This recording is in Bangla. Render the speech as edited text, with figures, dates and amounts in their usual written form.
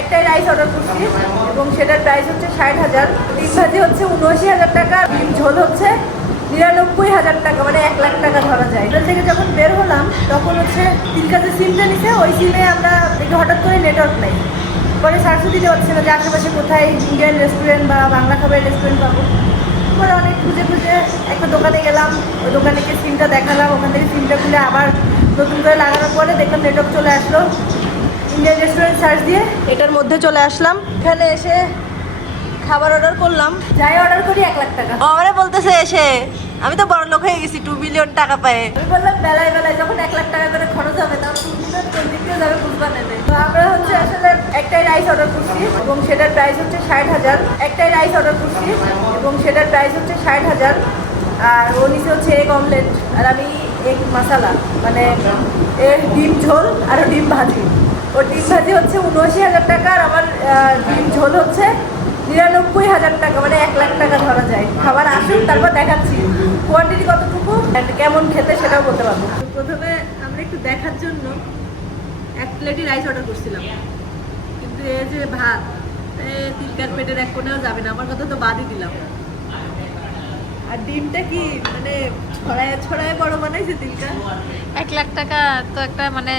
একটাই রাইস অর্ডার করছি এবং সেটার প্রাইস হচ্ছে 60,000। ডিম ভাজি হচ্ছে 79,000 টাকা, ডিম ঝোল হচ্ছে 99,000 টাকা, মানে 1 লাখ টাকা ধরা যায়। হোটেল থেকে যখন বের হলাম তখন হচ্ছে তিলকাতে সিমটা নিছে, ওই সিমে আমরা দেখি হঠাৎ করে নেটওয়ার্ক নেই। পরে সার্চও দিতে পারছি না যে আশেপাশে কোথায় ইন্ডিয়ান রেস্টুরেন্ট বা বাংলা খাবারের রেস্টুরেন্ট পাবো। পরে অনেক খুঁজে খুঁজে একটা দোকানে গেলাম, ওই দোকানে গিয়ে সিমটা দেখালাম, ওখান থেকে সিমটা খুলে আবার নতুন করে লাগানোর পরে দেখলাম নেটওয়ার্ক চলে আসলো। ইন্ডিয়ান রেস্টুরেন্ট সার্চ দিয়ে এটার মধ্যে চলে আসলাম। এখানে এসে খাবার অর্ডার করলাম, যাই অর্ডার করি 1 লাখ টাকা। আমারে বলতেছে এসে আমি তো বড় লোক হয়ে গেছি 2 মিলিয়ন টাকা পায়ে। আমি বললাম বেলায় বেলায় যখন 1 লাখ টাকা করে খরচ হবে তখন কোন দিক দিয়ে যাবে বুঝবা নেবে। তো আমরা হচ্ছে আসলে একটাই রাইস অর্ডার করছি এবং সেটার প্রাইস হচ্ছে 60,000। একটাই রাইস অর্ডার করছি এবং সেটার প্রাইস হচ্ছে 60,000। আর ও নিচে হচ্ছে এগ অমলেট আর আমি এগ মশালা, মানে ডিম ঝোল আর ডিম ভাজি। ওর ডিম ভাজি হচ্ছে 79,000 টাকা আর আমার ডিম ঝোল হচ্ছে 99,000 টাকা, মানে 1 লাখ টাকা ধরা যায়। খাবার আসুন তারপর দেখাচ্ছি কোয়ান্টিটি কতটুকু and কেমন খেতে সেটাও বলতে পারবো। প্রথমে আমরা একটু দেখার জন্য 1 প্লেটই রাইস অর্ডার করছিলাম, কিন্তু এই যে ভাত তিলকার পেটের এক কোণেও যাবে না, আমার কথা তো বাদই দিলাম। আর ডিমটা কি মানে ছড়ায় ছড়ায় বড় বানাইছে তিলকা। 1 লাখ টাকা তো একটা মানে